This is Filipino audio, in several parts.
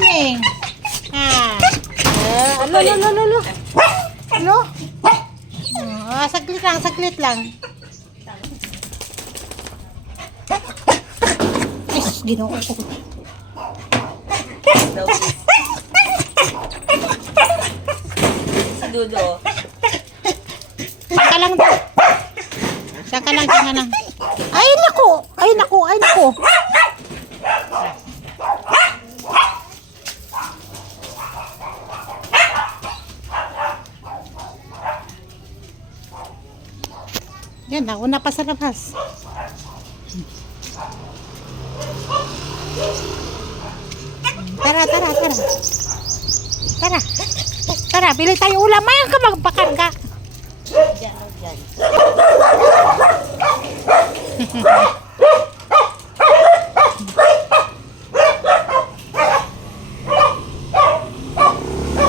Eh. Ah. Alo, alo, alo, alo. Alo? Saglit lang, saglit lang. Yes, ginoo ko. Si Dudo. Saka lang daw. Saka lang, saka lang. Ay, naku! Ay, naku! Ay, naku! Yan, nauna pa sa labas. Tara, tara, tara. Tara. Tara, bili tayo ulam. Mayan ka magpakarga. Diyan, o dyan.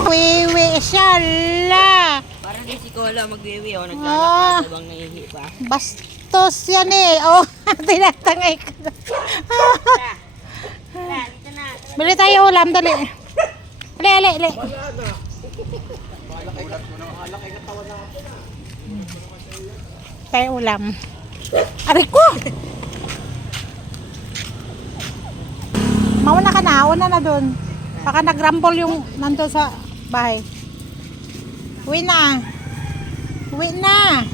Wiwi, shala. Parang di si Kola magwiwi o. Ah. Naglalakad habang nangihi pa. Bastos yan eh. Oh, tinatangay ka. Tara, dito na. Bili tayo ulam, dali. Ali, ali, ali. Tayo ulam. Aray ko! Mauna ka na, una na dun. Baka nag-rumble yung nandun sa bahay. Uwi na. Uwi na.